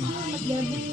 Selamat gabung.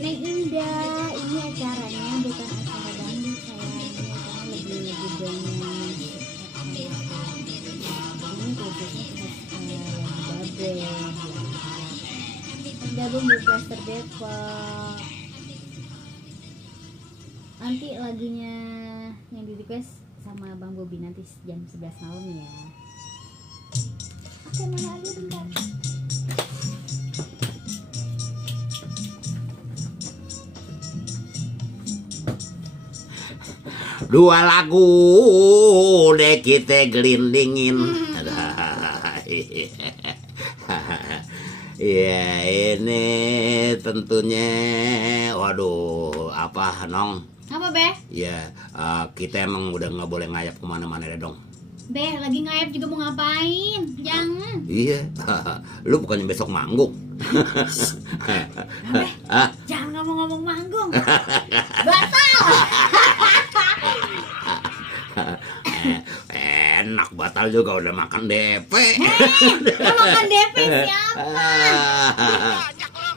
Neng Indah, ini acaranya bukan acara dangdut sayang, karena lebih banyak ini khususnya babe gabung di Plaster Depok. Nanti lagunya yang di request sama Bang Bobi nanti jam 11 malam ya. Oke, mana lagi bentar. Dua lagu deh kita gelindingin. Ya ini tentunya, waduh, apa Nong? Apa Be? Ya kita emang udah nggak boleh ngayap kemana-mana deh dong. Be, lagi ngayap juga mau ngapain? Jangan. Iya, lu bukannya besok manggung? Be, jangan ngomong-ngomong manggung. Batal. Enak, batal juga udah makan DP. Yang makan DP siapa?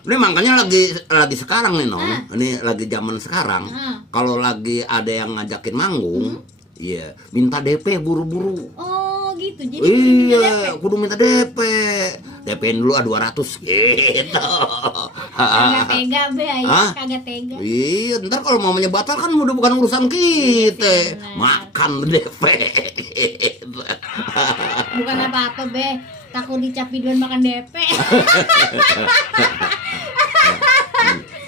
Ini makanya lagi sekarang nih Nong. Ini lagi zaman sekarang. Kalau lagi ada yang ngajakin manggung, iya, minta DP buru-buru. Oh gitu. Jadi iya, kudu minta DP. DP-in dulu 200 gitu. Kagak tega Be, ayo kagak tega. Iya, ntar kalau mamanya batal kan udah bukan urusan kita. Makan DP. Bukan apa-apa Be, takut dicap videoan makan DP.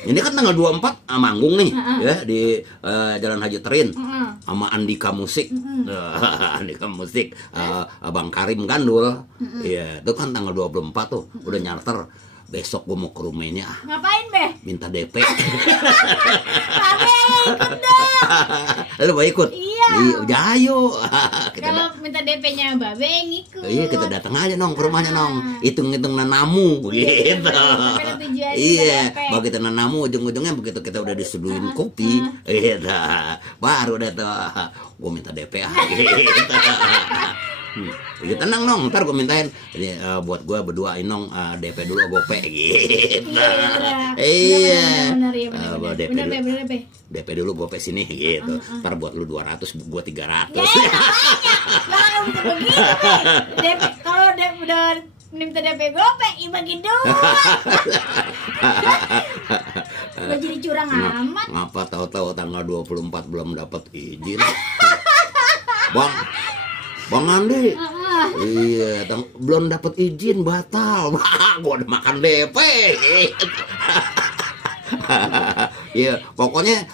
Ini kan tanggal 24 manggung nih ya di Jalan Haji Terin sama Andika Musik. Andika Musik, Abang Karim Gandul. Iya, itu kan tanggal 24 tuh udah nyarter. Besok gue mau ke rumahnya. Ngapain Be? Minta DP. Babe ikut dong. Lu mau ikut? Iya. Ayo. Kalau minta DP-nya Babe yang ikut. Iya, kita datang aja Nong ke rumahnya Nong. Hitung-hitung nanamu gitu. Iya, begitu nanamu ujung-ujungnya begitu kita udah disuduhin kopi, gitu. Baru dah tuh gue minta DP gitu. Ya tenang Nong, ntar gue mintain ini buat gue berduain Nong DP dulu gope gitu. Iya. DP dulu gope sini gitu. Ntar buat lu 200, gue 300. Jangan begitu. DP kalau udah minta DP gope, bagi dua. Gue jadi curang amat. Ngapa tahu-tahu tanggal 24 belum dapat izin. Bang Andi, iya, belum dapat izin batal. Wah, gua udah makan DP. Iya, pokoknya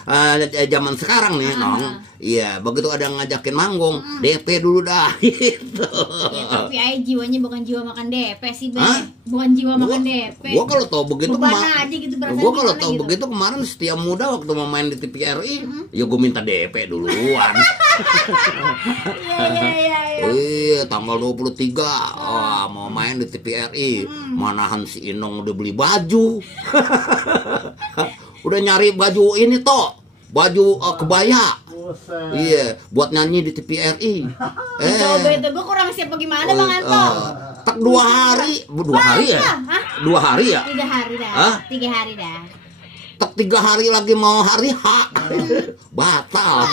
zaman sekarang nih, Nong. Iya, begitu ada yang ngajakin manggung, DP dulu dah gitu. Ya, tapi aja jiwanya bukan jiwa makan DP sih, Be. Bukan jiwa makan DP. Gua kalau tahu begitu gitu, gua kalau tahu begitu kemarin Setia Muda waktu mau main di TVRI, ya gua minta DP duluan. Iya, tanggal 23 mau main di TVRI. Manahan si Inong udah beli baju. Udah nyari baju ini toh, baju kebaya. Iya, buat nyanyi di TVRI. Coba itu gue kurang siap bagaimana Bang Anto. Tak 2 hari, 2 hari ya? 2 hari ya? 3 hari dah. 3 hari dah. Tak 3 hari lagi mau hari H. Batal.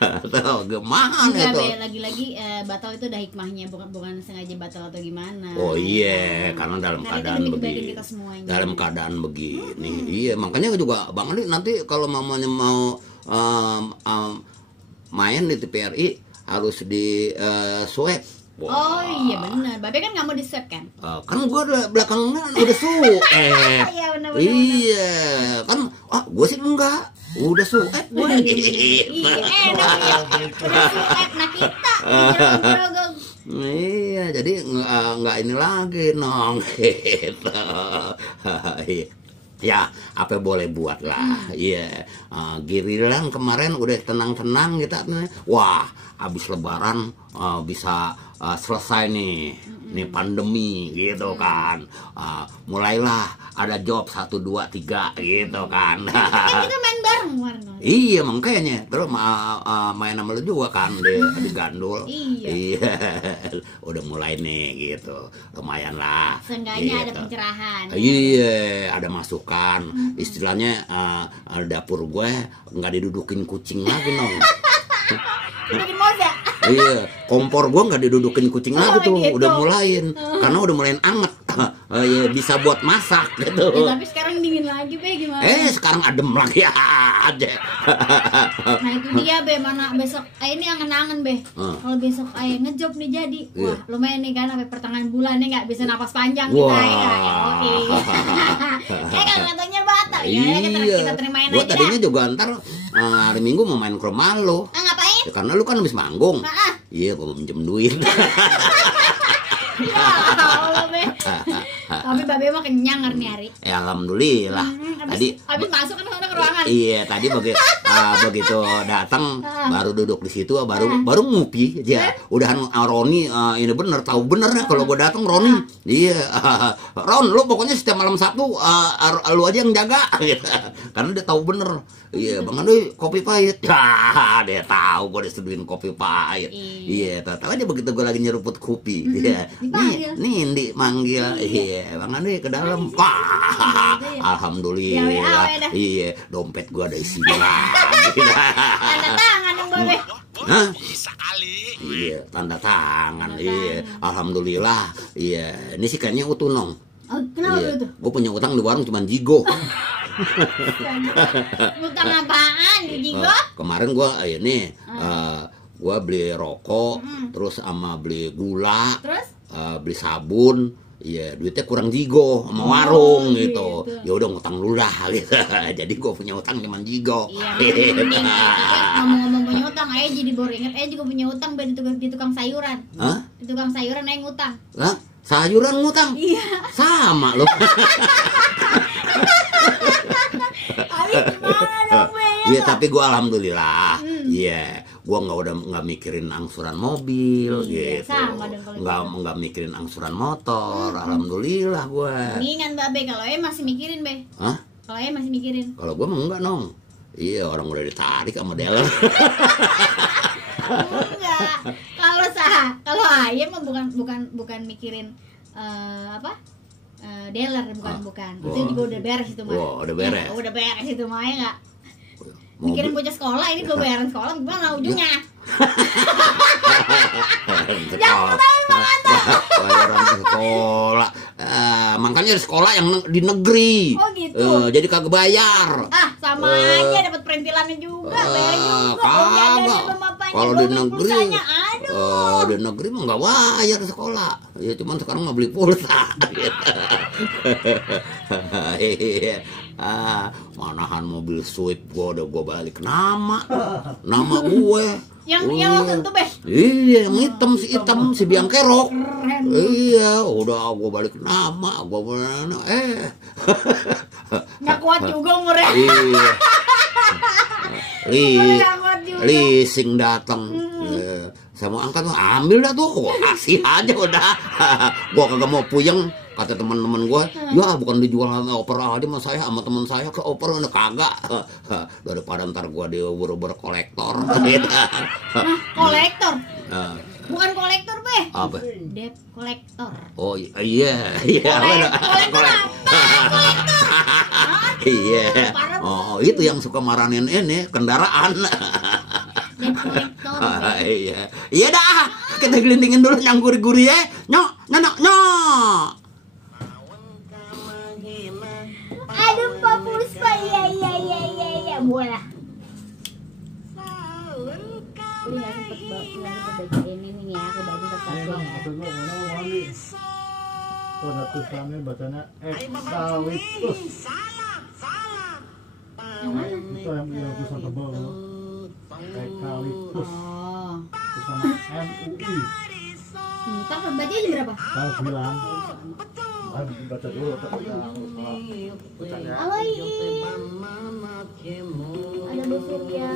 Tahu gimana itu? Lagi-lagi batal itu udah hikmahnya, bukan sengaja batal atau gimana. Oh iya, karena dalam keadaan begini. Dalam keadaan begini. Iya, makanya juga Bang Andi nanti kalau mamanya mau main di TVRI harus di swab. Oh iya benar. Babe kan nggak mau di swab kan? Kan gua belakangan udah swab. Iya benar. Iya, kan gua sih enggak. Udah swab gua. Iya, enak ya. Udah swab nah kita. Iya, jadi nggak ini lagi nong gitu. Ya, apa boleh buat lah. Iya, Girilang kemarin udah tenang-tenang kita. Wah, habis Lebaran bisa selesai nih pandemi gitu kan. Mulailah ada job 1, 2, 3 gitu kan. Kan kita main bareng kemarin. Iya makanya terus main sama lu juga kan di Gandul. Iya. Udah mulai nih gitu, lumayan lah. Seenggaknya gitu. ada pencerahan. Iya, ada masukan. Istilahnya dapur gue nggak didudukin kucing lagi nong. Bikin moza. Iya, kompor gua nggak didudukin kucing lagi tuh, gitu. udah mulain, karena udah mulain anget, ya, bisa buat masak gitu. Tapi sekarang dingin lagi be gimana? Sekarang adem lagi aja. Nah itu dia be, mana besok ini angen-angen be. Kalau besok ngejob nih jadi, wah lumayan nih kan sampai pertengahan bulan nih nggak bisa napas panjang kita ya. Kan katanya batal ya, kita terimain aja. Gua tadinya juga ntar hari Minggu mau main ke rumah lo. Ngapain? Ya, karena lu kan habis manggung. Iya, gua minjem duit. Ya Allah be. Tapi babe mah kenyang hari. Ya alhamdulillah. Tadi habis masuk kan ke ruangan. Iya, tadi begitu datang baru duduk di situ baru ngupi aja. Udahan Roni ini bener tahu bener ya kalau gua datang Roni. Iya. Ron, lu pokoknya setiap malam Sabtu lu aja yang jaga gitu. Karena dia tahu bener. Iya, Bang Andi kopi pahit. Ya, dia tahu gua diseduhin kopi pahit. Iya, tahu aja begitu gua lagi nyeruput kopi. Iya. Nih Indi manggil. Iya, Bang Andi ke dalam. Wah, alhamdulillah. Iya, dompet gua ada isinya lagi. Tanda tangan dong babe. Hah? Bisa kali. Iya, tanda tangan. Iya, alhamdulillah. Iya, ini sih kayaknya utuh nong. Kenapa itu? Gue punya utang di warung cuman jigo. Utang apaan di jigo? Kemarin gue gue beli rokok, terus sama beli gula, terus beli sabun. Iya, duitnya kurang jigo sama warung gitu. Ya udah ngutang dulu lah gitu. Jadi gue punya utang cuman jigo. Iya. Ngomong-ngomong punya utang, ayah jadi baru inget, ayah juga punya utang di tukang sayuran. Hah? Di tukang sayuran ayah ngutang. Hah? Sayuran ngutang? Iya. Sama loh. Habis gimana dong be? Iya, tapi gue alhamdulillah. Iya, gue nggak mikirin angsuran mobil gitu. Sama dong kalau nggak mikirin angsuran motor. Alhamdulillah gue. Mendingan babe kalau ayah masih mikirin be. Hah? Kalau ayah masih mikirin. Kalau gue mah enggak nong. Iya, orang udah ditarik sama dealer. Enggak. Kalau ayah mah bukan mikirin dealer bukan. Itu juga udah beres itu mah. Wah, udah beres. Ya, udah beres itu mah ya enggak. Mikirin bocah sekolah ini belum bayaran sekolah gimana ujungnya? Jangan bayaran sekolah. Makanya di sekolah yang di negeri. Oh gitu. Jadi kagak bayar. Sama aja dapat perintilannya juga, bayar juga. Kagak. Kalau di negeri, di negeri mah nggak bayar sekolah. Ya cuman sekarang nggak beli pulsa. Manahan mobil Swift gue balik nama gue. Yang waktu itu be? Iya, yang hitam si biang kerok. Iya, udah gue balik nama, gue mana nggak kuat juga umurnya. Iya. Leasing datang. Saya mau angkat, ambil dah tuh, kasih aja udah. Gue kagak mau puyeng. Kata teman-teman gue, ya bukan dijual sama oper aja sama saya, sama teman saya ke oper udah kagak. Daripada ntar gue diubur-ubur kolektor. Kolektor? Bukan kolektor be? Apa? Debt kolektor. Oh iya. Kolektor apa? Iya. Oh itu yang suka marahin ini kendaraan. Debt kolektor. Iya. Iya dah. Kita gelindingin dulu yang gurih-gurih ya. Nyok. Aduh Pak Puspa, iya, boleh. maksud gua mana mandi. Tuh ada tulisannya bacanya eukaliptus. Itu yang tulisan tebal. Eukaliptus. Tulisan MUI. Ntar baca aja berapa? Saya bilang. Baca dulu tapi bacanya. Aloi. Ada Bu Surya.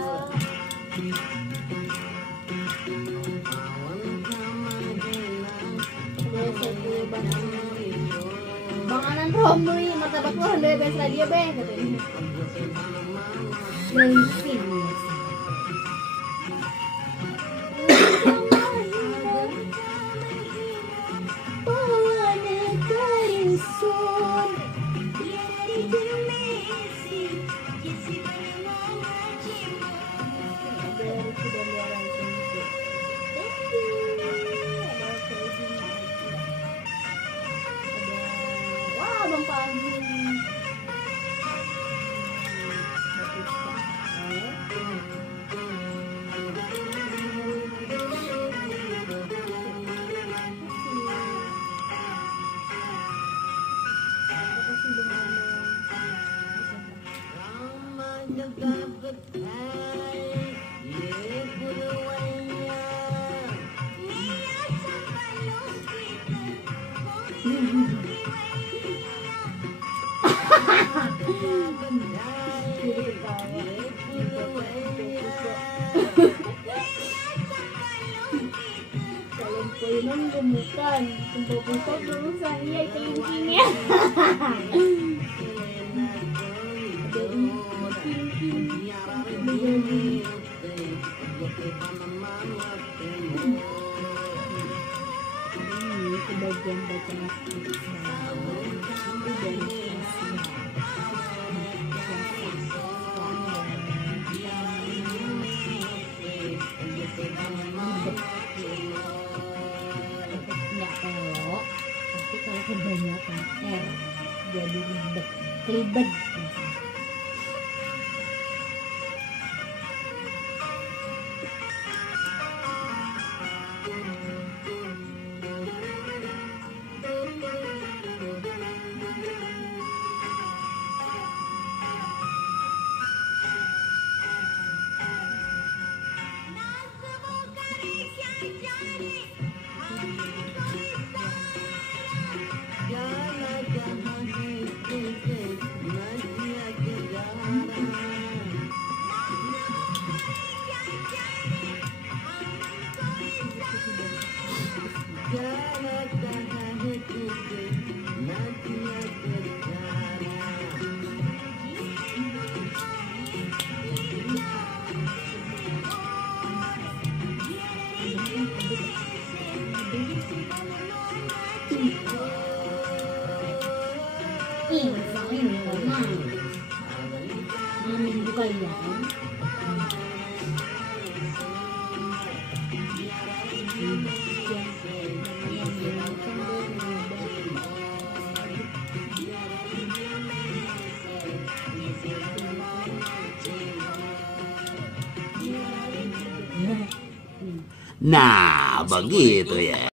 Bang Anan Romli, martabak lu rendah bes radio be katanya. Bensin. Bang Pagi. Kalau koinan gemukan, tempat dulu saya kelingkingnya. Kebagian baca nggak pelok, tapi kalau kebanyakan R jadi ribet, kelibet. Ini memang minggu kalian. Nah, begitu ya.